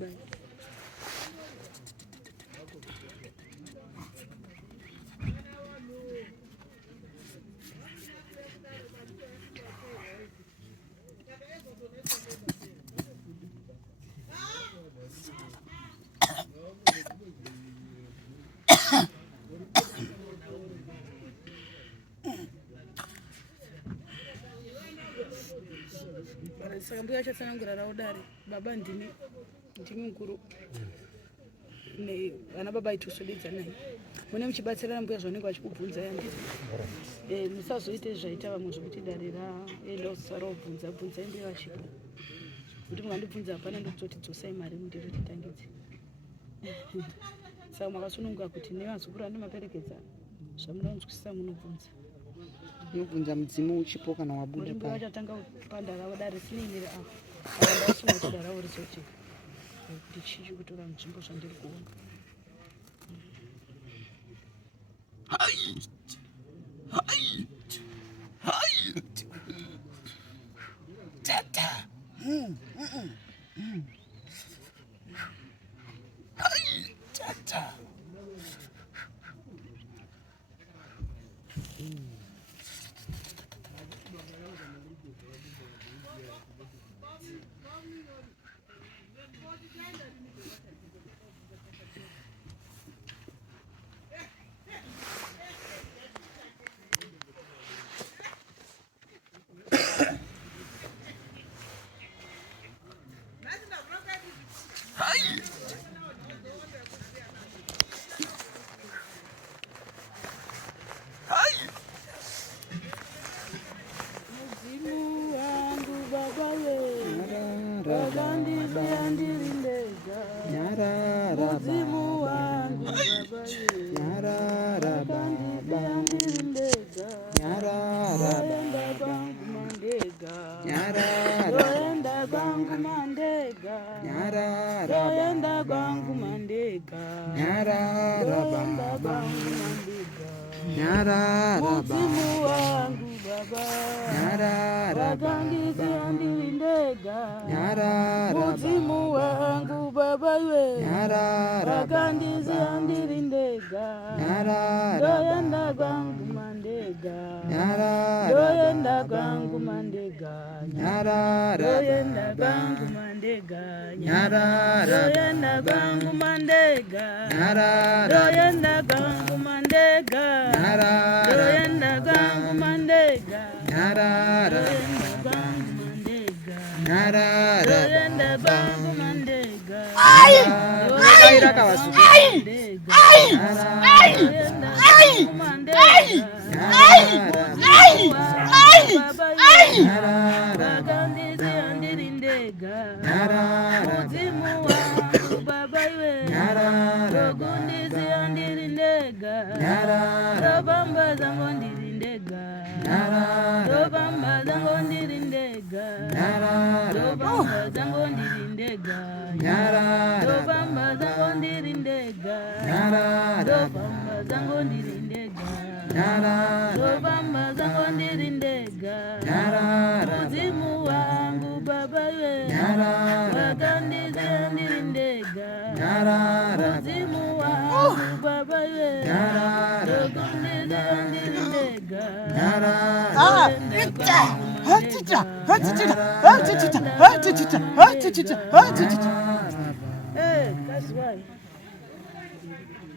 Dubai. Saka mbuya achatsanangura raudare baba ndimi mukuru vana baba aituswededza naye mune muchibatsirana mbuya zvaunenge vachikubvunza yanditi musazoite zvaita vamwe zvokuti dare raenda kusara wobvunza bvunza ende vashipa kuti mukandibvunza hapana ndokuzoti dzosai mari mundiro titangidze saka makasununguka kuti nevazukuru andimaperekedza zvamunaunzwisisa munobvunza mudzimu uchipo kana wabuda pa vachatanga kupanda ravo dare sineimire apo avandasina kuti daravo rizocheka kuti chichi kutora nzvimbo zvandiri kuona tata tata muzimu wangu baba we wakandizi andiri ndega ndoenda kwangu mandega ndoenda kwangu mandega ndoenda kwangu mandega ndoenda kwangu mandega ndoenda kwangu mandega ndoenda kwangu mandega ndoenda kwangu mandega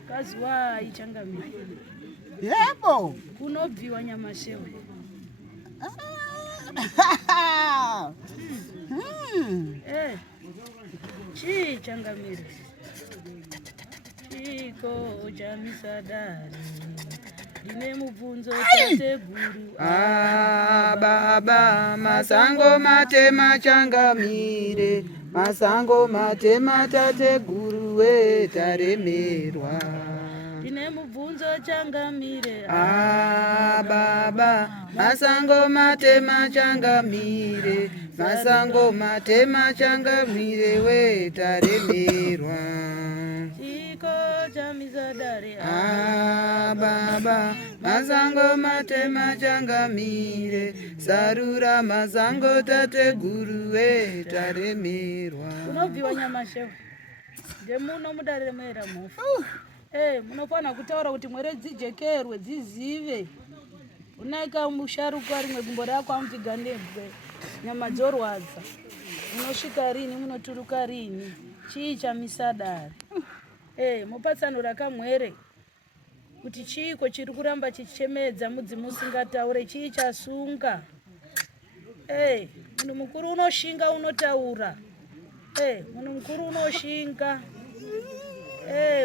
Kazwai changamire yebo kunobviwa nyamashewe chii changamire chiko chamisadari ndine mubvunzo tateguru baba masango matema changamire masango matema tateguru we taremerwa ndine mubvunzo changamire baba masango matema changamire masango matema changamire we taremerwa chiko chamizadare baba masango matema changamire sarura masango tateguru we taremerwa unobviwa nyamashewe ndemuno mudarire muera mofu munofana kutaura kuti mwere dzijekerwe dzizive unaika musharuka rimwe gumbo rako amutigandebwe nyama dzorwadza unosvika rini munoturuka rini chii chamisadari mupatsano rakamwere kuti chiiko chiri kuramba chichemedza mudzimu usingataure chii chasunga munhu mukuru unoshinga unotaura munhu mukuru unoshinga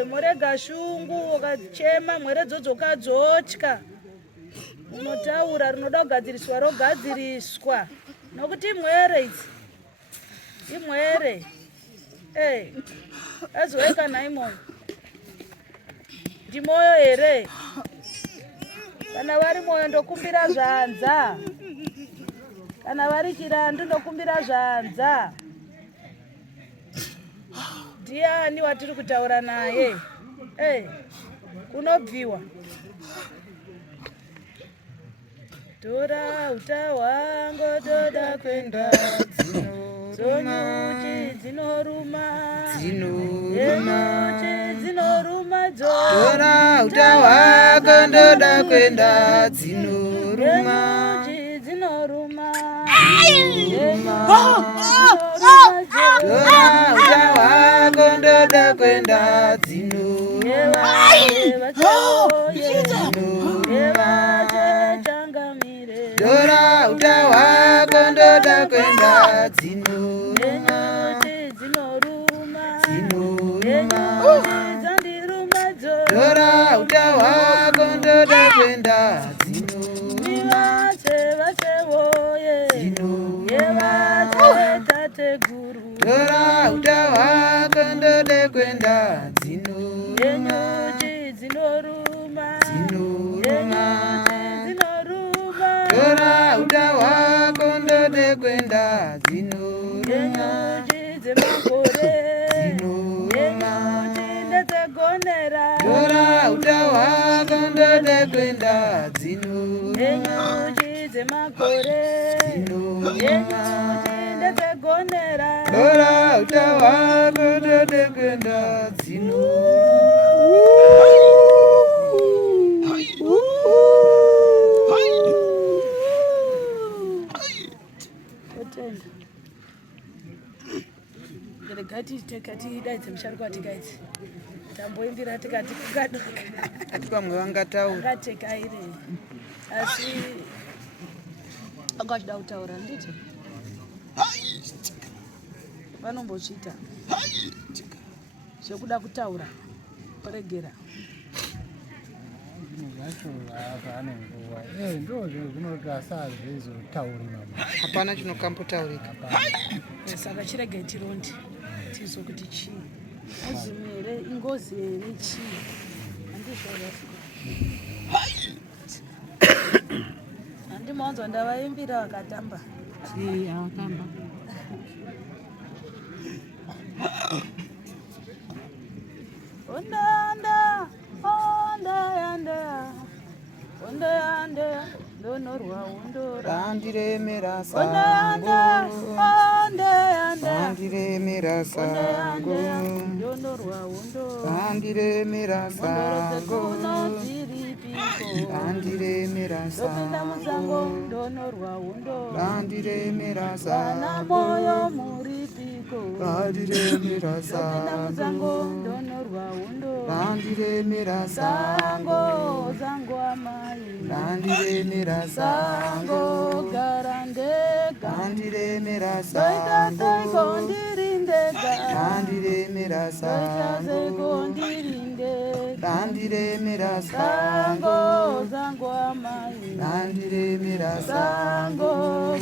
murega shungu ukachema mwere dzodzokadzotya unotaura rinoda kugadziriswa rogadziriswa nokuti imwere idzi imwere azoekana imoyo ndimoyo here kana vari moyo ndokumbira zvanza kana vari chirandu ndokumbira zvanza ndiani watiri kutaura naye kunobviwa tora uta hwangu toda kwenda dzonyuchi dzinoruma nyuchi dzinoruma tora uta hwako ndoda kwenda dzinoruma nyuchi dzinoruma tora uta hwako ndoda kwenda dzinoruma tora uta hwako ndoda kwenda dzinoruma tora uta hwako ndoda kwenda dzinoruma tora uta hwako ndoda kwenda dzinoruma tora uta hwako ndoda kwenda dzinoruma tora uta hwako ndoda kwenda dzinoruma tora uta hwako ndoda kwenda gati daidze musharuka watikaidzi tamboimbira tikati kukadoka pamwe vangataura ngatekaire asi anga achida kutaura nditi vanombozvita zvekuda kutaura oregera hapana chinokambotaurika saka chirege tironde tizo kuti chii mudzimu here ingozi here chii handimaonzwa ndavaimbira vakatamba avakamba ondanda ondayandaya ondayandaya ndonorwa undora randiremera ondayanda ondayanda randiremera sango ndonorwa undora randiremera sango dziripiko randiremera ndopinda musango sango ndonorwa undora randiremera vana sango moyo muripiko randiremera ndopinda musango sango ndonorwa undora randiremera sango sango zangu amai randiremera sango sango gara ndega randiremera doita seiko sango ndiri ndega randiremera doita seiko sango ndiri ndega randiremera sango sango zangu amai randiremera sango sango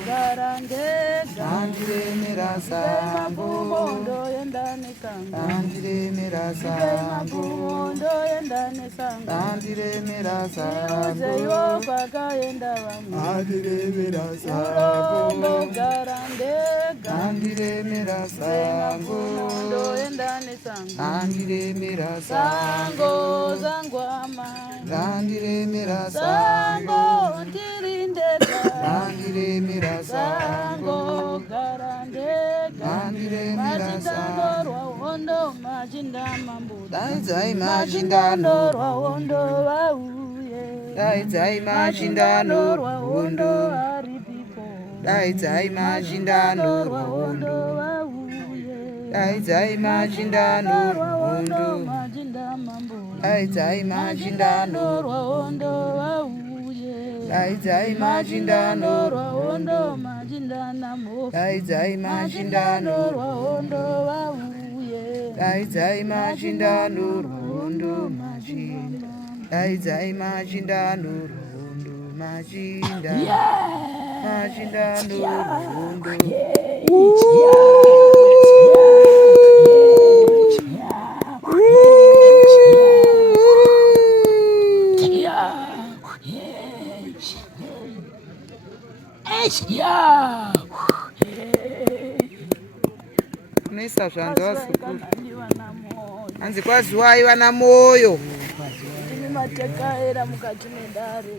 gara ndega randiremera sango mabumondo yendane sango randiremera sango mabumondo yendane sango randiremera uzeiwo sango kwakaenda vanhu randiremera murongo sango gara ndega randiremera sango mabumondo yendane sango randiremera sango sango zangu amai randiremera sango sango ndiri ndega randiremera sango sango gara ndega randiremera sango machitandorwa rwaondo machinda mambo daidzai machindano machindano rwaondo vauye daidzai machindano rwaondo rwaondo aripipo daidzai machindano rwaondo rwaondo vauye daidzai machindano rwaondo rwaondo machinda mambo daidzai machindano rwaondo vauye daidzai machindano rwaondo machinda namo daidzai machindano rwaondo vauye daidzai machindano rwaondo machinda daidzai machindano rwaondo machinda machindano rwaondo unoisa zvanzi wazukuru hanzi kwaziwai vana moyo tine matekaera mukati medare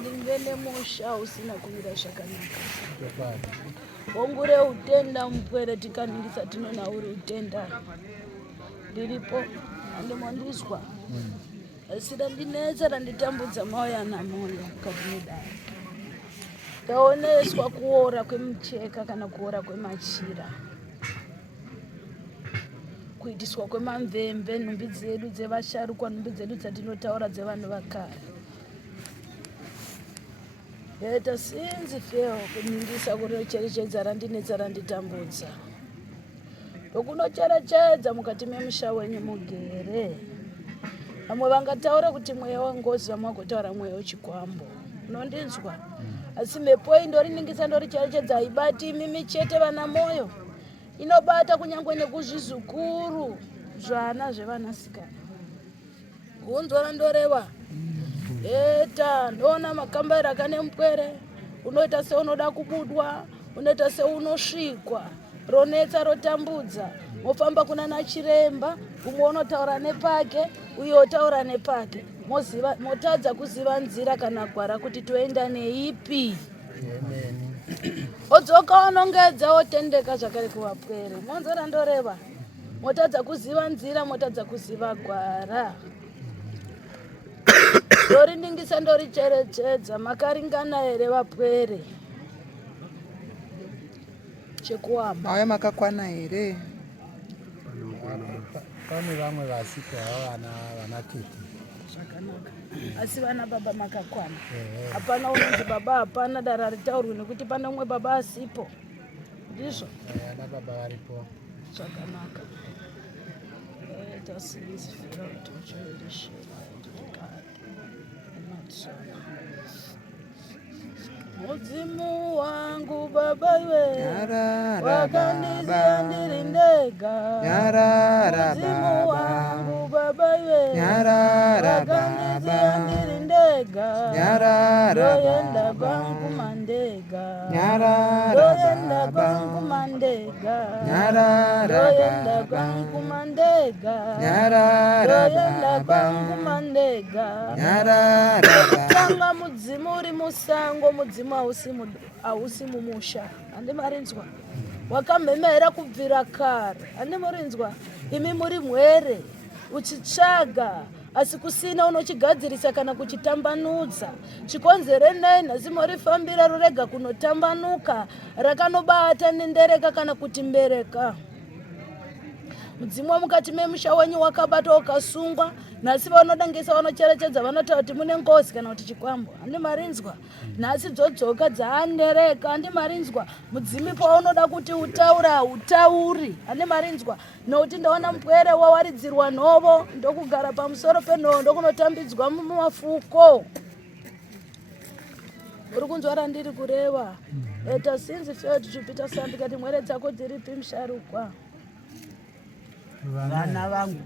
ndingene musha usina kumira zvakanaka hongure utenda mupwere tikaningisa tinona uri utenda ndiripo handimondizwa asi randinetsa randitambudza mauya namoyo mukati medare taoneswa kuora kwemucheka kana kuora kwemachira kuitiswa kwemamvemve nhumbi dzedu dzevasharukwa nhumbi dzedu dzatinotaura dzevanhu vakare yeta sinzi feo kuningisa kurecherechedza randinetsa randitambudza ndokunocherechedza mukati memusha wenyu mugere vamwe vangataura kuti mweya wengozi vamwe vagotaura mweya wechikwambo unondinzwa asi mhepo iyi ndoriningisa ndoricherechedza haibati imimi chete vana moyo inobata kunyange nekuzvizukuru zvana zvevanasikana kunzwa randoreva eta ndoona makambairi akane mupwere unoita seunoda kubudwa unoita seunosvikwa ronetsa rotambudza mofamba kuna nachiremba umwe unotaura nepake uye otaura nepake motadza kuziva nzira kana gwara kuti toenda neipi odzoka wanongedza otendeka zvakare kuvapwere monzo randoreva motadza kuziva nzira motadza kuziva gwara ndoriningisa ndoricherechedza makaringana here vapwere chekuamba mauya makakwana here pane vamwe vasikwa vana tete zvakanaka asi vana baba makakwana hapana unonzi baba hapana dara haritaurwi nekuti pane umwe baba asipo ndizvo vana baba varipo zvakanaka mudzimu wangu baba iwe wakandisiya ndiri ndega mudzimu wangu baba iwe wakandisiya ndiri ndega ndoenda kwangu mandega ndoenda kwangu mandega ndoenda kwangu mandega ndoenda kwangu mandega tanga mudzimu uri musango mudzimu hausi mumusha handimarinzwa wakamhemera kubvira kare handimurinzwa imi muri mwere uchitsvaga asi kusina unochigadzirisa kana kuchitambanudza chikonzerenei nhasi morifambira rorega kunotambanuka rakanobata nendereka kana kuti mbereka mudzimu wamukati memusha wenyu wakabata ukasungwa nhasi vanodangisa vanocherechedza vanotaura kuti mune ngozi kana kuti chikwambo handimarinzwa nhasi dzodzoka dzaandereka handimarinzwa mudzimi paunoda kuti utaura hautauri handimarinzwa nokuti ndaona mupwere wawaridzirwa nhovo ndokugara pamusoro penhovo ndokunotambidzwa mumafuko uri kunzwa randiri kureva eta sinzi feo tichipita sambikati mwere dzako dziripi musharukwa vana vangu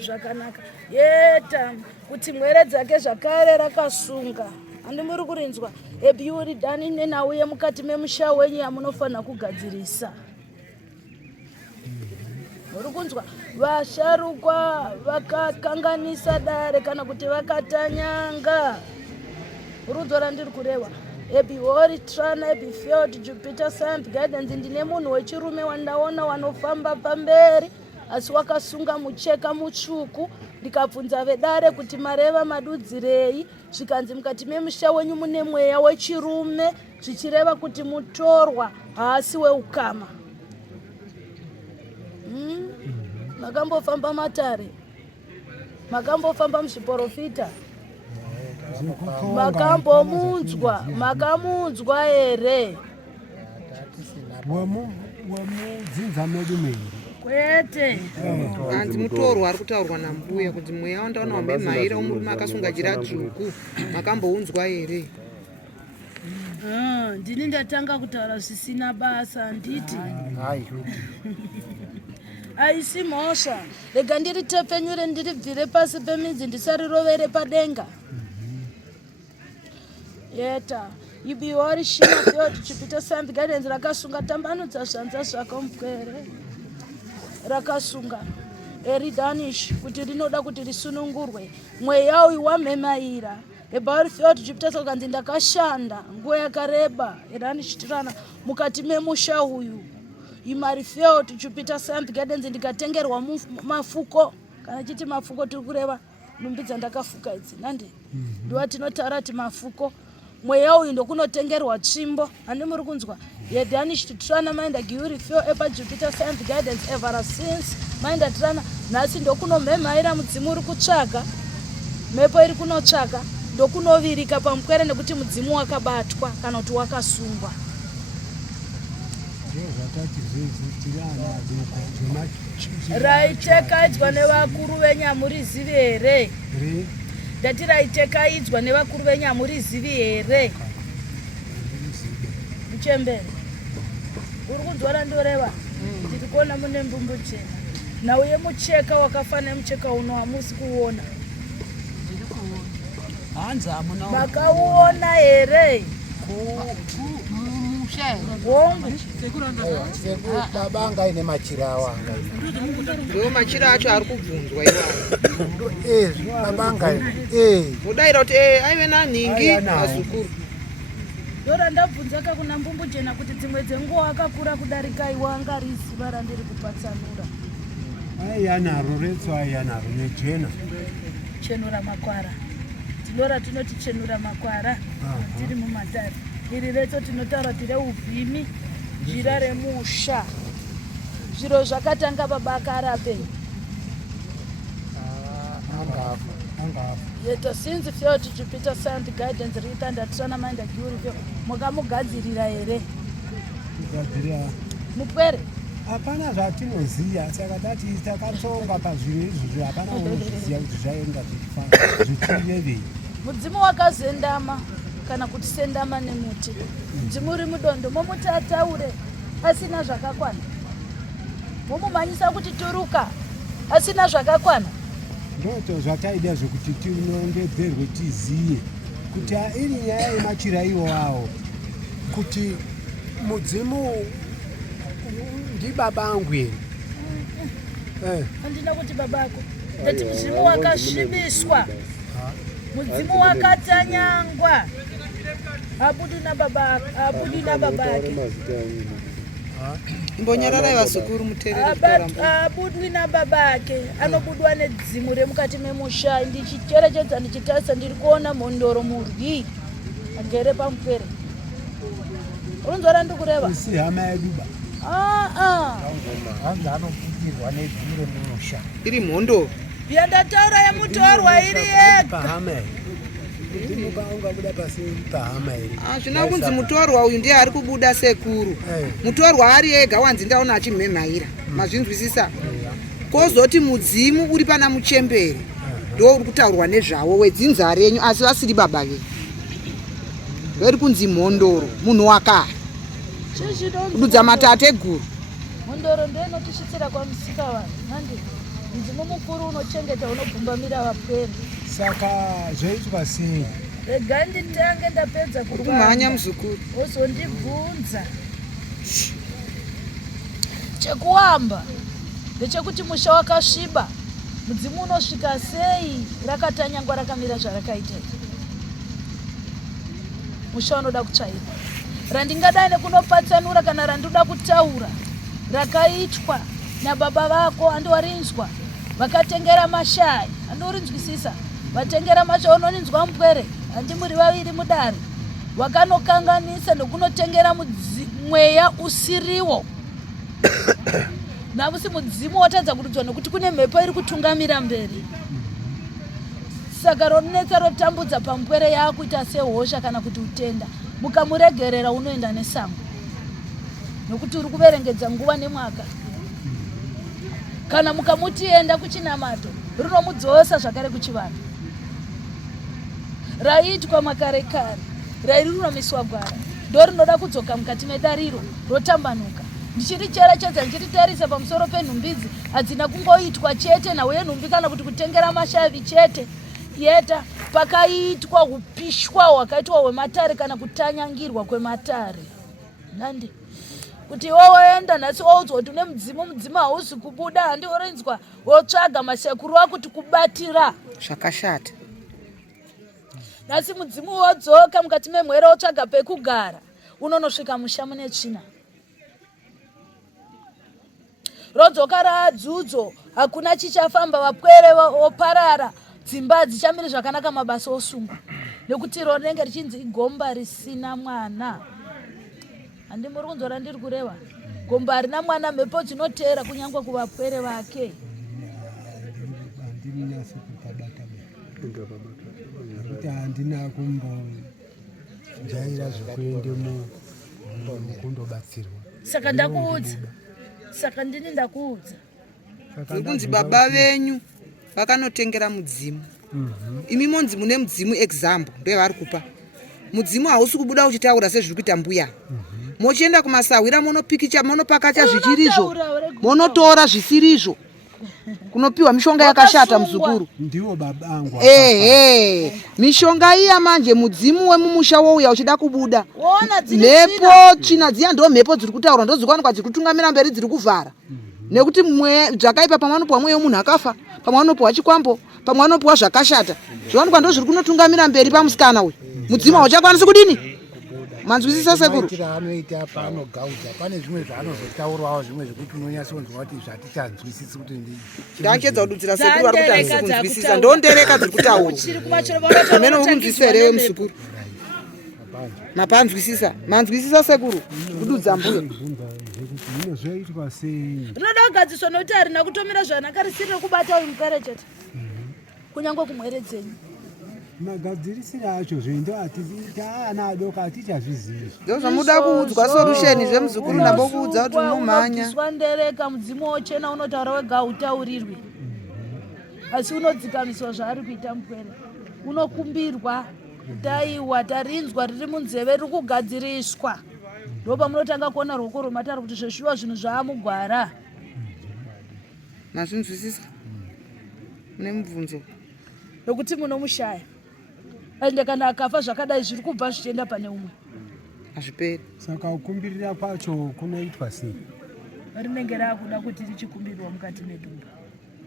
zvakanaka yeta kuti mwere dzake zvakare rakasunga handimuri kurinzwa ebyuri dhani nenauye mukati memusha wenyu yamunofanira kugadzirisa uri kunzwa vasharukwa vakakanganisa dare kana kuti vakatanyanga rudzo randiri kureva ebihori trana ebifield Jupiter Science Guidance. Ndine munhu wechirume wandaona wanofamba pamberi asi wakasunga mucheka mutsvuku. Ndikabvunza vedare kuti mareva madudzirei, zvikanzi mukati memusha wenyu mune mweya wechirume, zvichireva kuti mutorwa haasi weukama. Makambofamba matare, makambofamba muzviprofita, makamunzwa here? Wemudzinza medu meri kwete. Hanzi mutorwa ari kutaurwa nambuya kuti mweya wandaona wamemhaira womurume akasunga jira dzvuku, makambounzwa here? Ndini ndatanga kutaura zvisina basa, handiti haisi mhosva. Rega ndiritepenyure ndiribvire pasi pemidzi ndisarirovere padenga. Yeta ibihori shina field Jupiter Science Guidance rakasunga tambanudza zvanza zvako mupwere, rakasunga eridanish kuti rinoda kuti risunungurwe. Mweya uyu wamhemaira ebahori field Jupiter Science Guidance. Ndakashanda nguva yakareba eranish tirana mukati memusha uyu imari field Jupiter Science Guidance. Ndikatengerwa mafuko, kana chiti mafuko tiri kureva nhumbi dzandakafuka idzi nandi ndiwa tinotaura kuti mafuko. Mweya uyu ndokunotengerwa tsvimbo, handi muri kunzwa? Yedanish titrana maenda giuri fio epa Jupiter Science Guidance ever since maenda tirana nhasi ndokunomhemhaira mudzimu uri kutsvaga, mhepo iri kunotsvaga, ndokunovirika pamupwere nekuti mudzimu wakabatwa kana kuti wakasungwa. Raitekaidzwa nevakuru venyamurizivi here? Ndati raitekaidzwa nevakuru venyamurizivi here? Muchembere uri kunzwa randoreva? Ndiri kuona mune mbumbu chena nauye mucheka wakafana nemucheka uno hamusi kuona. Makauona here? Baba anga ine machira awanga. Ndo machira acho ari kubvunzwa iwawo. Baba anga Mudaira kuti aive nanhingi azukuru. Ndora ndabvunzaka kuna mbumbu jena kuti dzimwe dzenguva akakura kudarika iwa angariziva randiri kupatsanura. Aiyanaro retso aiyanaro nejena. Chenura makwara. Tinora tinoti chenura makwara tiri mumatare. Iri retso tinotaura tire uvhimi, jira remusha. Zviro zvakatanga baba akarapei? Angafa. Yeta since field Jupiter Science Guidance rita ndatsana maenda giuri fio mukamugadzirira here? Kugadzirira mupwere hapana zvatinoziya, saka tati takatsonga pazvinhu izvozvo hapana unoziya kuti zvaenda zvichirevei. Mudzimu wakazendama kana kuti sendama nemuti. Mudzimu uri mudondo momuti ataure asina zvakakwana, momumanyisa kuti turuka asina zvakakwana. Ndoto zvataida zvokuti tinongedzerwe tiziye kuti iri nyaya yemachira iwawo Kuti mudzimu ndibaba angu here. Handina kuti babako, ndati mudzimu wakasvibiswa, mudzimu wakatanyangwa, habudi nababake. Imbonyararai vazukuru muterere. Habudwi nababake, anobudwa nedzimu remukati memusha. Ndichicherechedza ndichitarisa ndiri kuona mhondoro murwi agere pamupwere. Unonzwa randikureva? si hama yeduba. Anga anobudirwa nedzimu remusha. Iri mhondo. Yandataura yemutorwa iri yega. Pahama here. Kuti ungabuda pasi pahama here. Zvina kunzi mutorwa uyu ndiye ari kubuda sekuru. Mutorwa ari ega wanzi ndaona achimhemhaira. Mazvinzwisisa? Kozoti mudzimu uri pana muchembere ndo uri kutaurwa nezvawo wedzinza renyu asi vasiri baba ve. Veri kunzi mhondoro, munhu wakari. Kududza matate guru. Mhondoro ndiye inotisvitsira kwamusika vanhu. Nandi mudzimu mukuru unochengeta unogumbamira vapwere. Saka zvoitwa sei? Rega nditange ndapedza kumhanya muzukuru. Wozondibvunza. Chekuamba ndechekuti musha wakasviba, mudzimu unosvika sei rakatanyangwa rakamira zvarakaita. musha unoda kutsvairwa. Randingadai nekunopatsanura kana randoda kutaura rakaitwa nababa vako andorinzwa, vakatengera mashai andorinzwisisa, vatengera mashai unorinzwa mupwere handi muri vaviri mudare, wakanokanganisa nekunotengera mweya usiriwo. Namusi mudzimu watadza kurudzwa nekuti kune mhepo iri kutungamira mberi. Saka ronetsa rotambudza pamupwere yakuita sehosha kana kuti utenda, mukamuregerera unoenda nesango nokuti uri kuverengedza nguva nemwaka. Kana mukamutienda kuchinamato rinomudzosa zvakare kuchivanhu. Raitwa makare kare rairi runomiswa gwara ndo rinoda kudzoka mukati medariro rotambanuka. Ndichiricherechedza ndichiritarise pamusoro penhumbi hadzina kungoitwa chete nawo yenhumbi kana kuti kutengera mashavi chete yeta, pakaitwa upishwa hwakaitwa hwematare kana kutanyangirwa kwematare. Nandi kuti woenda nhasi woudzwa kuti une mudzimu hauzi kubuda, handi worinzwa wotsvaga masekuru akuti kubatira zvakashata. Nhasi mudzimu wodzoka mukati memwere wotsvaga pekugara, unonosvika musha mune tsvina. Rodzoka radzudzo hakuna chichafamba, vapwere voparara, dzimba dzichamiri zvakanaka, mabasa osungwa nekuti ronenge richinzi igomba risina mwana. Handi muri kunzwa ndiri kureva? Gomba harina mwana, mhepo dzinoteera kunyangwa kuvapwere vake. Handinasi kukabata kuti handina kumbojaira zvekuende kundobatsirwa. Saka ndakuudza, saka ndini ndakuudza Uri kunzi baba venyu vakanotengera mudzimu. Imi monzi mune mudzimu example ndoyavari kupa. Mudzimu hausi kubuda uchitaura sezviri kuita mbuya. Mochienda kumasawira monopikicha, monopakacha zvichirizvo, monotora zvisirizvo. Kunopiwa mishonga yakashata muzukuru. Ndiwo baba angu. Mishonga iya manje mudzimu wemumusha wouya uchida kubuda. Mhepo tsvina dziya ndo mhepo dziri kutaura, ndo dzikwanikwa dziri kutungamira mberi dziri kuvhara. Nekuti zvakaipa pamwe anopiwa mweya wemunhu akafa, pamwe anopiwa chikwambo, pamwe anopiwa zvakashata. Zvawanikwa ndo zviri kunotungamira mberi pamusikana uyu. Mudzimu hauchakwanisi kudini? Manzwisisa sekuru? Anoita paanogaudza pane zvimwe zvaanozotaurawo zvimwe zvekuti unonyatsonzwa kuti zvatichanzwisisi kuti ndakedza kududzira sekuru ari kuti handisi kunzwisisa, ndondereka dziri kutaura. Amene ukunzwisisa here musukuru? Mapanzwisisa, manzwisisa sekuru kududza mbuyo. Zvoitwa sei? Rinoda kugadziswa nokuti harina kutomira zvanaka, risiri rekubata uyu mukare chete kunyangwe kumwere dzenyu. Magadzirisiro acho zvindo ana adoko hatichazvizivi. Ndozvamuda kuudzwa solution zvemuzukuru ndambokuudza kuti unomhanya. Unodziswa ndereka, mudzimu wochena unotaura wega utaurirwe. Asi unodzikamiswa zvaari kuita mupwere. Unokumbirwa, kutaiwa, tarinzwa riri munzeve riri kugadziriswa. Ndo pamunotanga kuona ruoko rwematare kuti zveshuwa zvinhu zvaamugwara. Mazvinzwisisa? Mune mubvunzo? Nokuti munomushaya. Ende kana akafa zvakadai zviri kubva zvichienda pane umwe. Hazviperi. Saka kukumbirira kwacho kunoitwa sei? Rinenge raakuda kuti richikumbirwa mukati medumbu.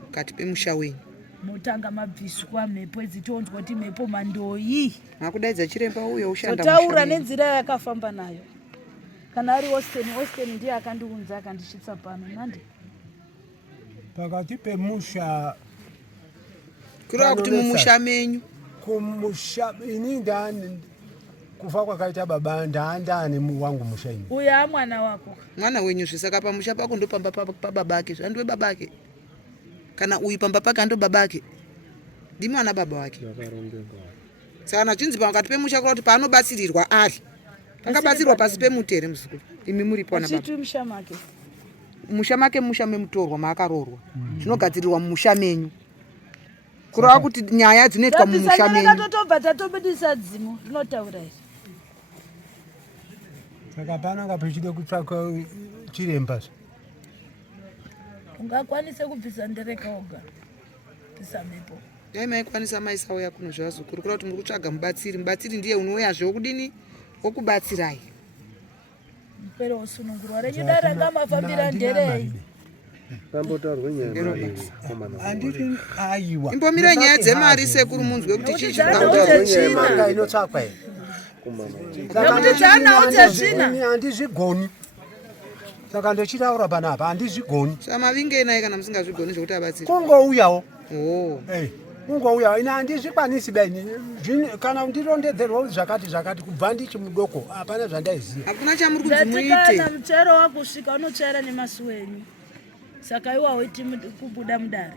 Mukati pemusha wenyu. Motanga mabviswa mhepo dzitonzwa kuti mhepo mandoyi. Makudaidza chiremba uyo ushanda taura nenzira yakafamba nayo. Kana ari Austin ndiye akandiunza akandichitsa pano nandi. Pakati pemusha kureva kuti mumusha menyu. Kumusha ini ndani kufa kwakaita baba ndani wangu musha ini. Uya mwana wako. Mwana wenyu zvisaka pamusha pako ndo pamba pababake, zvandiwe babake. Kana uyu pamba pake ando babake. Ndi mwana baba wake. Saka nachinzi pakati pemusha kuti paanobatsirirwa ari. Pangabatsirwa pasi pemutere muzukuru. Imi muripo na baba. Chitu musha make. Musha make musha memutorwa maakarorwa. Zvinogadzirirwa mumusha menyu. Kurava kuti nyaya dzinoitwa mumusha menyu. Tatotobva tatobudisa dzimu rinotaura izvi. Saka pananga pechide kutsvaka chiremba. Ungakwanise kubvisa ndereka oga. Bvisa mhepo. Dai maikwanisa maisauya kuno zvazukuru kurava kuti muri kutsvaga mubatsiri. Mubatsiri ndiye unouyazve wokudini wokubatsirai. Mupere wosunungurwa renyu dai mafambira nderei. Anditi aiwa. Imbomira nyaya dzemari sekuru munzwe kuti chimanga inotsvakwa here. Nekuti dzanawo dzezvina. Handizvigoni. Saka ndochitaura panapa handizvigoni. Samavinge naye kana musingazvigoni zvokuti abatsira. Kungouyawo. Oh. Kungouyawo ina handizvikwanisi beni. Kana ndirondedzerwa zvakati kubva ndichi mudoko hapana zvandaiziva. Hakuna chamuri kuti Ndatika muite. muchero wakusvika unotsvaira nemasu wenyu. Saka iwawo iti kubuda mudare.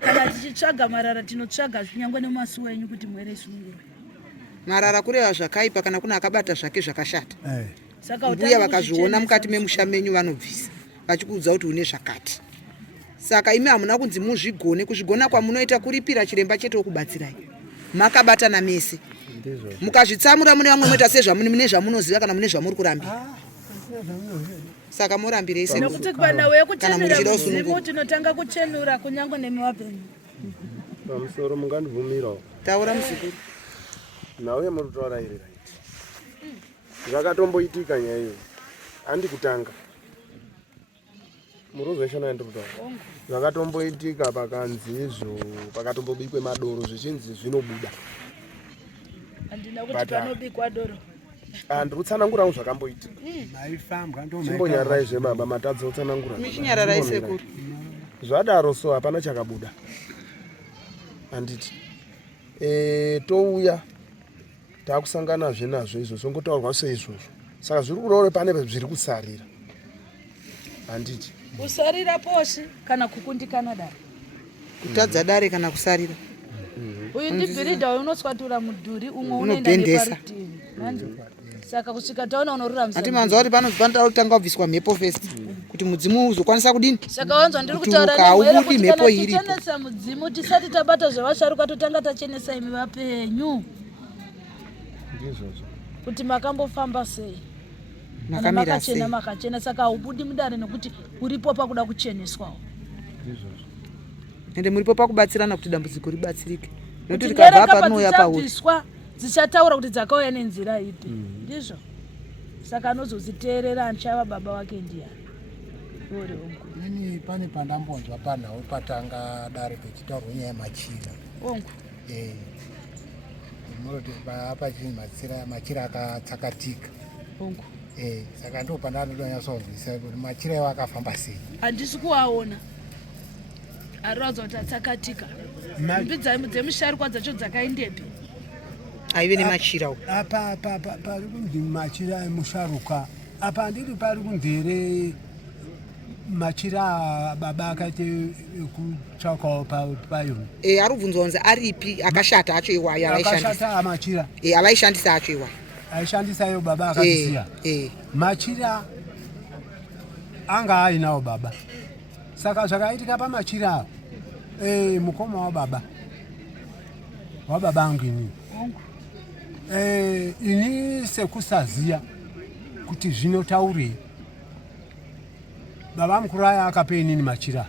Kana tichitsvaga marara tinotsvaga kunyangwe nemasu wenyu kuti mwere isunungurwe. Marara kureva zvakaipa kana kuna akabata zvake zvakashata. Saka Mbuya vakazviona mukati memusha menyu vanobvisa vachikuudza kuti une zvakati. Saka imi hamuna kunzi muzvigone. Kuzvigona kwamunoita kuripira chiremba chete wokubatsirai. Makabatana mese. Mukazvitsamura mune vamwe moita sezvamune zvamunoziva kana mune zvamuri kurambira. Saka murambirei sekuru. Nekuti kana wewe kuchenura mudzimu tinotanga kuchenura kunyangwe nemiwapenyu. Pamusoro mungandivumirawo. Taura musikuru. Nawe muri kutaura iri right. Zvakatomboitika nyaya iyo. Handi kutanga. Murozveshona ndiri kutaura. Zvakatomboitika pakanzi izvo pakatombobikwe madoro zvichinzi zvinobuda. Handina kuti panobikwa doro. Ndiri kutsanangurawo zvakamboitika. Maifambwa ndo Chimbonyararai zvebaba matadza utsanangura. Michinyararai sekuru. Zvadaro so hapana chakabuda. Handiti. Touya takusangana nazvo izvo songotaurwa seizvozvo. Saka zviri kuroore pane zviri kusarira. Handiti. Kusarira poshi kana kukundikana dare. Kutadza dare kana kusarira. Uyu ndibhiridha unotswatura mudhuri umwe unoenda neparutivi. Manje. Saka kusvika taona unorura msana. Ati manzwa kuti panofanira kutanga kubviswa mhepo first kuti mudzimu uzokwanisa kudini? Saka wanzwa ndiri kutaura nemwere kuti kana tichenesa mudzimu tisati tabata zvavasharuka totanga tachenesa imi vapenyu. Ndizvozvo. Kuti makambofamba sei? Makamira sei? Makachena saka haubudi mudare nekuti uripo pakuda kucheneswawo. Ndizvozvo. Ende muripo pakubatsirana kuti dambudziko ribatsirike. Nokuti tikabva apa rinouya pauri. Dzichataura kuti dzakauya nenzira ipi. Ndizvo. Saka anozoziteerera anchava baba wake ndiani. Uri ongu. Ini pane pandambonzwa panhau patanga dare pechitaurwa nyaya yemachira. Ongu. Munoti apa chini machira akatsakatika. Ongu. Saka ndo pandanonyasonzwisa kuti machira iwo akafamba sei. Handisi kuaona. Arodzo kuti atsakatika. Mbi dzemusharukwa dzacho dzakaendepi? Aive nemachira. Apa pari kundi machira emusharuka. Apa ndiri pari kundere machira baba akaite kutsvakawo payo. Ari kubvunzwa kunzi aripi akashata acho iwayo avaishandisa. Akashata machira. Avaishandisa acho iwayo. Aishandisa iyo baba akaziya. Machira anga ainawo baba. Saka zvakaitika pamachira mukoma wababa angu ini. Ini sekusaziya kuti zvinotaurei. Baba mukuru aya akape inini machira.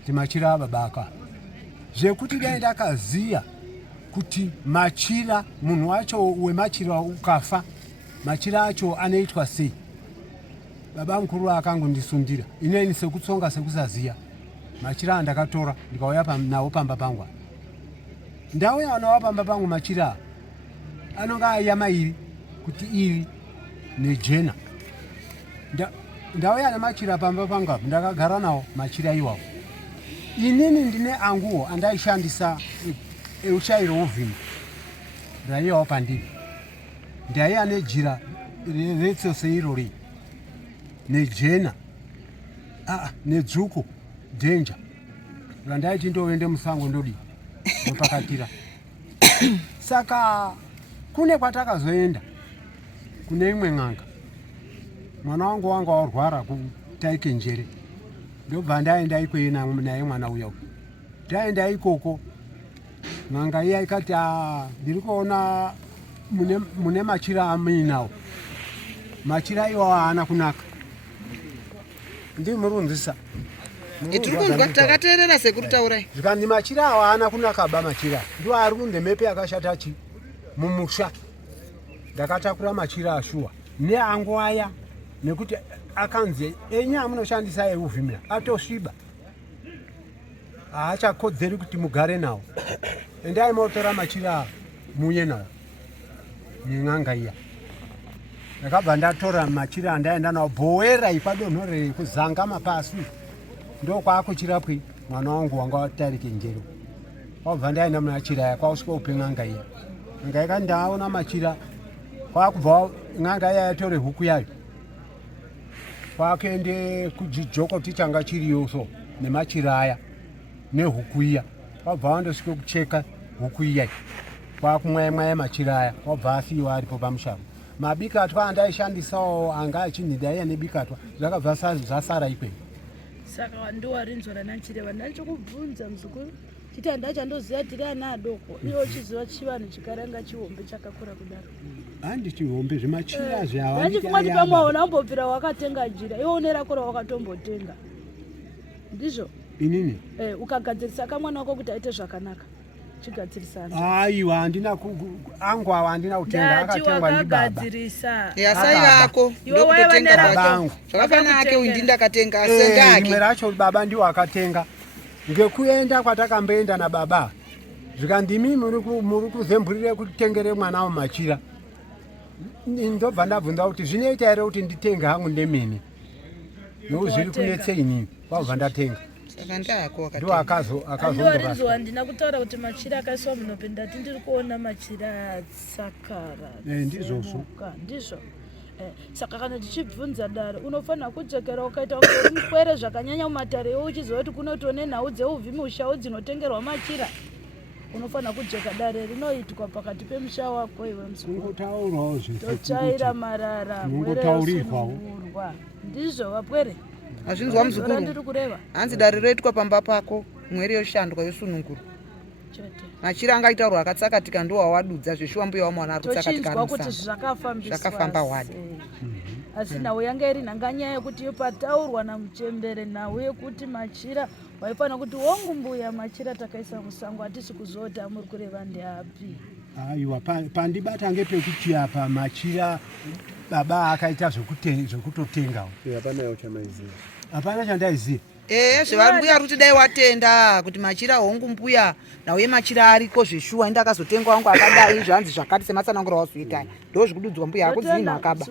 Kuti machira baba aka. Zvekuti dai ndakaziya kuti machira munhu wacho wemachira ukafa machira acho anoitwa sei. Baba mukuru akangondisundira. Ineni sekutsonga sekusaziya. Machira ndakatora ndikauya nawo pamba pangu. Ndauya nawo pamba pangu machira. Anonga aiya mairi kuti iri nejena. Ndauya nemachira pamba pangu ndakagara nawo machira iwawo. Inini ndine anguwo andaishandisa euchairo uvhimi. Ndaiyawo pandiri. Ndaiya nejira retso seirori. Nejena. Nedzuko danger. Randaiti ndoende musango ndodi. Mupakatira. Saka kune kwatakazoenda. Kune imwe ng'anga. Mwana wangu wanga warwara kutaike njere. Ndobva ndaenda ikweyo naye mwana uya. Ndaenda ikoko. Ng'anga iya ikati ndiri kuona mune machira aminawo. Machira iwawo haana kunaka. Ndiri murunzisa. Tiri kunzwa takateerera sekuru taurai. Zvikandi machira awo haana kunaka ba machira. Ndo ari kundemepe yakashata chi mumusha. Ndakatakura machira ashuwa. Ne angu aya nekuti akanzi enya munoshandisa euvhimira atosviba. Haachakodzeri kuti mugare nawo. Endai motora machira muye nawo. nen'anga iya. Ndakabva ndatora machira andaenda nawo bhowera ipadonho rekuzanga mapasi ndokwakuchirapwi mwana wangu wanga watarike njero. Kwabva ndaenda machira aya kwasvika upe n'anga iya. N'anga ikati ndaona machira kwakubva n'anga iya yatore huku yayo kwakuende kujijokoti changa chiriyo so nemachira aya nehuku iya. Kwabva wandosvike kucheka huku iya kwakumwaya machira aya kwabva afiwa aripo pamushango. Mabikatwa andaishandisawo anga achinhida iya nebikatwa zvakabva zvasara ikweyo. Saka ndowarinzwa nanchireva ndachokubvunza muzukuru chiti handachandoziva tiri ana adoko iwo chiziva chivanhu chikaranga chihombe chakakura kudaro. Handi chihombe zvemachira zvawa. Ndachifunga kuti pamwe unambobvira wakatenga jira iwo unerakora wakatombotenga ndizvo inini ukagadzirisa kamwana wako kuti aite zvakanaka chigadzirisana. Aiwa handina angu awa handina kutenga akatengwa ndibaba. Yasai yako ndokutotenga baba. Zvakafana ake undi ndakatenga sendake. Rimwe racho baba ndiwo akatenga. Ngekuenda kwatakamboenda nababa. Zvikandimi muri kuzemburire kutengere mwana machira. Ndobva ndabvunza kuti zvinoita ere kuti nditenge hangu ndemene. Nozviri kunetsei inini. Kwabva ndatenga. Saka ndako wakati. Ndo akazorinzwa ndina kutaura kuti machira akaiswa munope ndati ndiri kuona machira sakara. Ndizvozvo. Ndizvo. Saka kana tichibvunza dare unofanira kudzokera ukaita kuti mukwere zvakanyanya mumatare uchiziva kuti kunotone nhau dzeuvhimi ushawo dzinotengerwa machira. Unofanira kujeka dare rinoitwa pakati pemusha wako iwe musungotaurawo tochaira marara mwereurirwa ndizvo vapwere. Azvinzwa muzukuru hanzi dare roitwa pamba pako mweri yoshandwa yosununguru. Machira angaitaurwa akatsakatika ndo wawadudza zveshuwa mbuya wamwana ari kutsakatika kuti zvakafamba wadi. Asi nhau yanga iri nhanganya yekuti pataurwa namuchembere nhau yekuti machira waifanira kuti wongu mbuya machira takaisa musango hatisi kuzota muri kureva ndeapi. Aiwa pandibata ngepekuti apa machira baba akaita zvekutotengawo. Hapana yauchamaiziva. Hapana chandaiziva. Zvevari mbuya kuti dai watenda kuti machira hongu mbuya nauye machira ariko zveshuwa enda akazotengwa wangu akadai zvanzi zvakati sematsanangura wazoita ndo zvikududzwa mbuya akudzini akaba.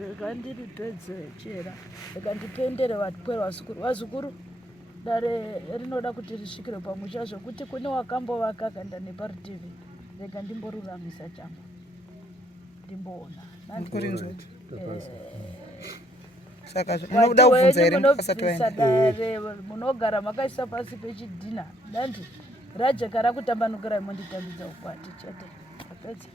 Rega ndiripedze chera rega ndipendere vatwera vazukuru dare rinoda kuti risvikire pamusha zvokuti kune wakambovaka kanda neparutivi rega ndimboruramisa changu ndimboona. Saka munoda kubvunza ere mukasati waenda? Munogara makaisa pasi pechidhina dandi rajeka rakutambanukira monditambidza ukwati chete apedza.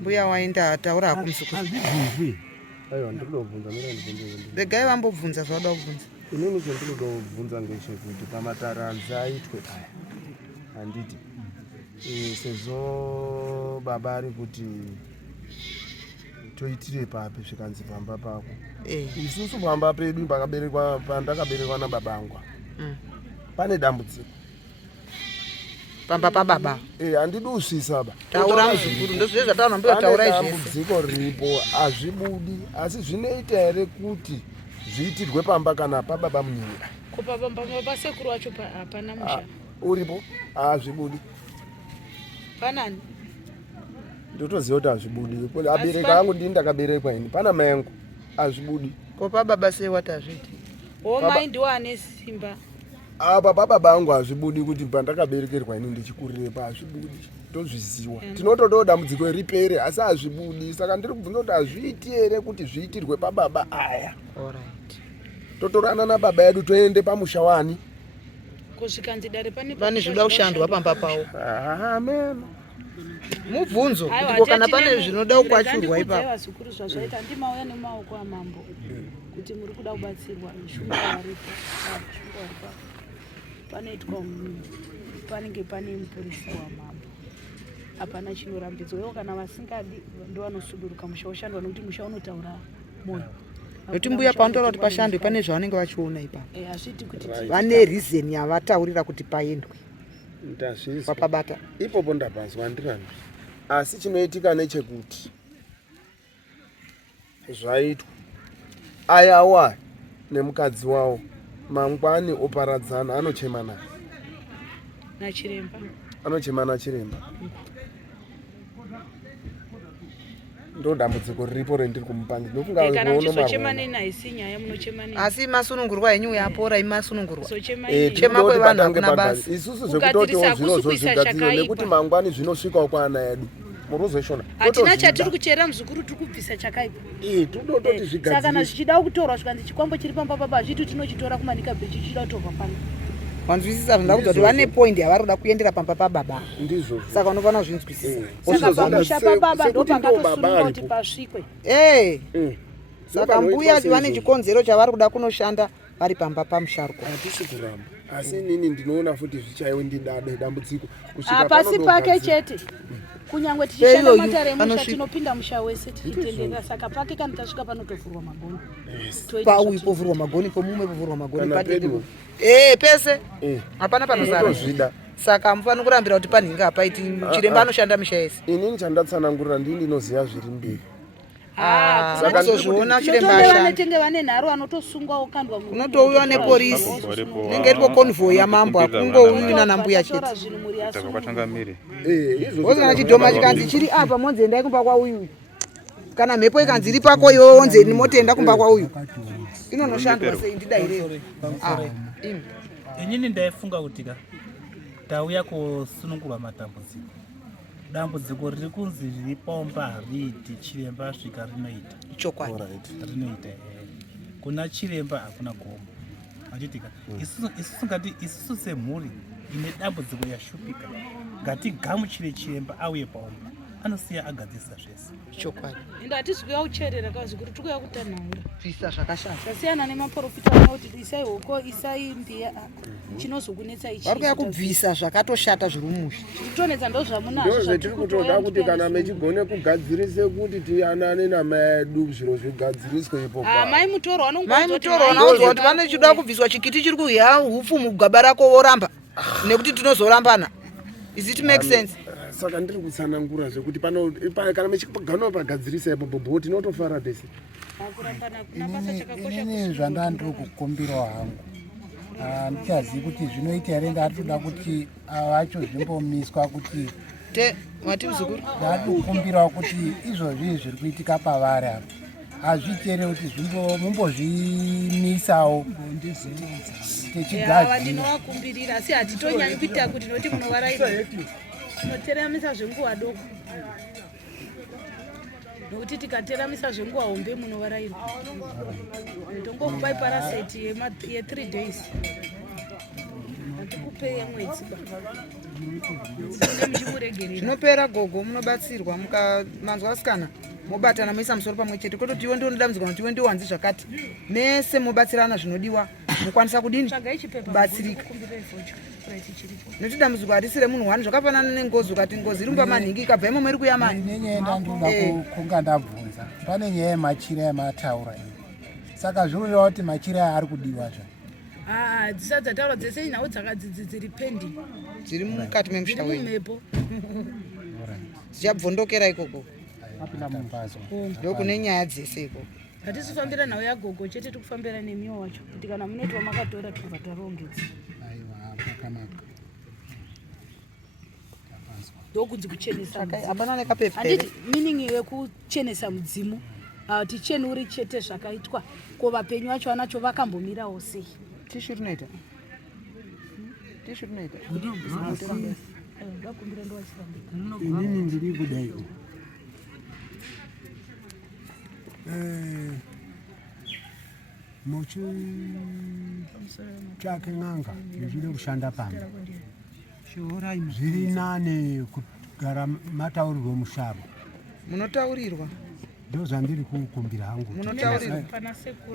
Mbuya waenda ataura hako muzukuru. Aiwa ndinobvunza mira ndibvunze. Regai vambobvunza zvawada kubvunza. Inini chendinoda kubvunza ngechekuti pamataranza aitwe aya handiti sezvo baba ari kuti toitire papi zvikanzi pamba pako. Isusu pamba pedu pandakaberekwa nababa angu pane dambudziko pamba pababa. Handidi usvisa ba. Taura muzukuru ndozvo zvataura mbuya taura izvi. Dambudziko riripo hazvibudi asi zvinoita ere kuti zviitirwe pamba kana pababa munyika. Kupamba pasekuru wacho hapana musha. Uripo hazvibudi. Panani? Ndotoziva kuti hazvibudi. Abereka angu ndini ndakaberekwa ini pana mai angu hazvibudi. Ko pababa sei wati hazviiti? Mai ndiwo ane simba. Apa pababa angu hazvibudi kuti pandakaberekerwa ini ndichikurirepa hazvibudi. Tozviziva. Tinotoda dambudziko ripere asi hazvibudi. Saka ndiri kubvunza kuti hazviiti ere kuti zviitirwe pababa aya. Alright. Totorana nababa edu toende pamusha wani. Kusvikanzi dare pane zvinoda kushandwa pamba pawo. Amen. Mubvunzo kuti kana pane zvinoda kukwachurwa ipapo. Vazukuru zvazvaita ndimauya nemaoko amambo kuti muri kuda kubatsirwa shunga waripo. Panoitwa panenge pane mupurisa wamambo. Hapana chinorambidzwa. Iwo kana vasingadi ndo vanosuduruka musha ushandwa nokuti musha unotaura moyo. Noti mbuya paunotara kuti pashandwe pane zvavanenge vachiona ipapo. Hazviti kuti vane reason yavataurira kuti paendwe. Ndazvizwa. Papabata. Ipopo ndabvazwa ndirani. Asi chinoitika nechekuti zvaitwa ayawa nemukadzi wawo mangwani oparadzana anochema naye nachiremba anochema nachiremba. Ndo dambudziko riripo rendiri kumupangi ndinofunga kana muchizochema neni haisi nyaya munochema neni asi masunungurwa yenyu yapora imasunungurwa chema kwevanhu hakuna basi isusu zvekutotiwo zvirozvo zvigadziriro nekuti mangwani zvinosvikawo kwaana edu muruzoshona hatina chatiri kuchera muzukuru tiri kubvisa chakaipa tinototi zvigadziriro saka kana zvichida kutorwa zvikanzi chikwambo chiri pamba baba zvitu tinochitora kumanika bhechi chichida kutorwa pano wanzwisisa zvinda kuudza kuti vane point yavari kuda kuendera pamba pababa ndizvo saka unofanira kuzvinzwisisa saka pamusha pababa ndo pakatosununga kuti pasvikwe saka mbuya vane chikonzero chavari kuda kunoshanda vari pamba pamusharuko hatisi kuramba asi inini ndinoona futi zvichaiwe ndidada dambudziko pasi pake chete kunyange tichishanda matare musha tinopinda musha wese tichitenderera saka pake kana tasvika panotovhurwa magoni pauyu povhurwa magoni pomume povhurwa magoni padepo pese hapana panozara saka mufanira kurambira kuti panhinga hapaiti chiremba anoshanda misha yese. Inini chandatsanangurira ndini ndinoziva zviri mberi saka ndozviona chiremba tenge vane nharo vanotosungwa ukandwa unotouya nepolisi nenge iripo konvoy yamambo akungouyi nanambuya chete ozi kana chidhoma chikanzi chiri apa monzi endai kumba kwauyu kana mhepo ikanzi iri pako iwe onzeni motenda kumba kwauyu inonoshandwa sei ndidaireyo inini ndaifunga kuti tauya kusunungurwa dambudziko riri kunzi riri pomba hariiti chiremba svika rinoita chokwadi rinoita kuna chiremba hakuna gombo achitika isusu ngati isusu semhuri ine dambudziko yashupika ngatigamuchire chiremba auye paomba anosiya agadzisa zvese chokwadi ende hatisi kuya kucherera kazi kuti tikuya kutanhaura bvisa zvakashata zvasiyana nemaprofita anoti isai hoko isai mbiya chinozokunetsa ichi vari kuya kubvisa zvakatoshata zviri mumusha zviritonetsa ndo zvamunazvo ndo zvetiri kutoda kuti kana mechigone kugadzirise kuti tiyanane namai edu zviro zvigadziriswe ipo mai mutorwa anoudzwa kuti vane chida kubviswa chikiti chiri kuhya hupfu mugaba rako woramba nekuti tinozorambana. Is it make sense? Saka ndiri kutsanangura zvekuti kana mechigano pagadzirisa ipopo bhoti inotofara tese inini zvandandiri kukumbirawo hangu ndichazivi kuti zvinoita here ndatoda kuti vacho zvimbomiswa kuti mati muzukuru ndati kukumbirawo kuti izvozvi zviri kuitika pavari apa hazviiti here kuti mumbozvimisawo techigadzira ndinovakumbirira asi hatitonyanyi kuita kuti noti munovaraira tinoteramisa zvenguva doko nokuti tikateramisa zvenguva hombe munovaraira tongokupai parasite ye3 days hatikupei yamwedzi nemuchimuregerera zvinopera gogo munobatsirwa mukamanzwa asikana mobatana moisa musoro pamwe chete kwete kuti iwe ndio unodambudzika kuti iwe ndio wanzi zvakati mese mobatsirana zvinodiwa mukwanisa kudini kubatsirika nekuti dambudziko harisire munhu wani zvakafanana nengozi ukati ngozi iri mupamanhingi ikabva imo muri kuyamani nenyaya ndandoda kunga ndabvunza pane nyaya yemachira yamataura iyi saka zvinoreva kuti machira aya ari kudiwa zva dzisati dzataura dzese nhau dziri pending dziri mukati memusha wenyu dzichabvondokera ikoko ndokune nyaya dzese ikoko hatisifambira nhau yagogo chete tikufambira nemiwo wacho kuti kana munoti wamakatora tobva tarongedza ndokunzi kuchenesa hapana nekapepa handiti meaning yekuchenesa mudzimu tichenuri chete zvakaitwa ko vapenyu vacho vanacho vakambomirawo sei tishu rinoita inini ndiri kudai muchitsvake n'anga ndichide kushanda pamba zviri nane kugara mataurirwe musharo munotaurirwa ndo zvandiri kukumbira hangu munotaurirwa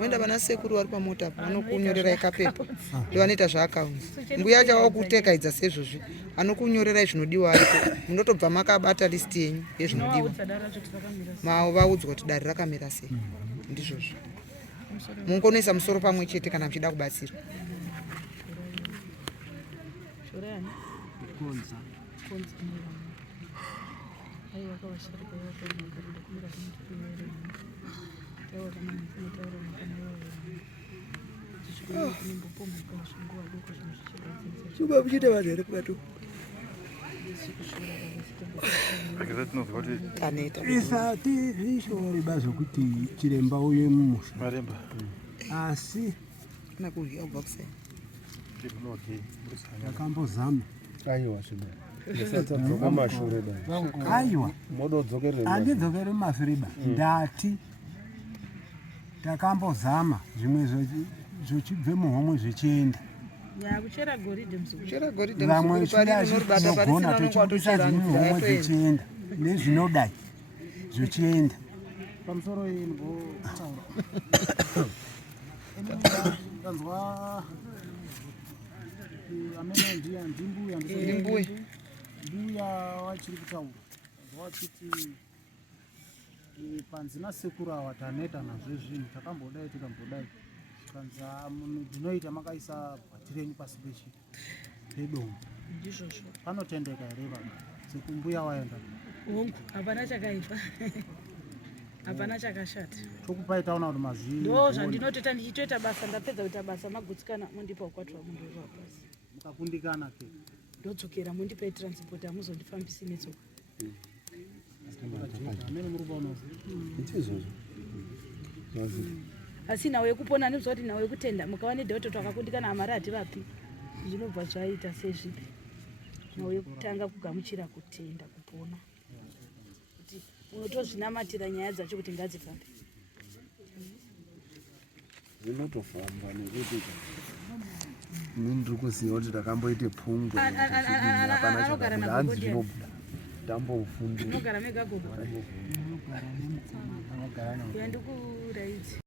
uenda pana sekuru vari pamota vanokunyorerai kapepa ndovanoita zvaakaunzi mbuya acho wakutekaidza sezvozvi anokunyorerai zvinodiwa ariko munotobva makabata listi yenyu yezvinodiwa vaudzwa kuti dare rakamira sei ndizvozvo mungonoisa musoro pamwe chete kana muchida kubatsirwa Chuba mchita vadere kwatu. Kaneta. Isati zvishori bazokuti chiremba uye mumusha. Maremba. Asi Nakurya ubva kusema. takambozama. Aiwa zvibo. Ndisatadzoka mashure dai. Aiwa. Mododzokere. Handidzokere mumashure ba. Ndati takambozama zvimwe zvochibve muhomwe zvichienda. Yakuchera goridhe muzukuru. Chera goridhe Vamwe muzukuru pari unoribata pari zvinogona sina tochibudisa zviri muhomwe zvichienda nezvinodai zvichienda. pamusoro inotaura ndanzwa amene ndimbuya mbuya wachiri kutaura wachiti panzina sekuru awa taneta nazvo zvinhu takambodai kanza ndinoita makaisa bhatirenyu pasi pedombo Ndizvozvo. panotendeka here vanhu sekumbuya waenda Hongu, hapana chakaipa. Hapana chakashata. chokupai taona kuti mazvii Ndo zvandinotoita ndichitoita basa ndapedza kuita basa magutsikana mundipa ukwati wamunhu webasa. mukakundikana ke Ndodzokera mundipa transport amuzondifambisi netsoka. amene muri kuona Asi nawe yekupona ndinozwa kuti nawe yekutenda mukawa nedhokoto akakundikana amari hativapi. Zvinobva zvaita sezvipi. Nawe yekutanga kugamuchira kutenda kupona. Kuti unotozvinamatira nyaya dzacho kuti ngadzifambe. Zvinotofamba nekuti inini ndiri kuziva kuti takamboite pfungwe Anogara na hanzi gogodera. zvinobuda tambofunda Unogara mega gogo. Yandikuraidzi.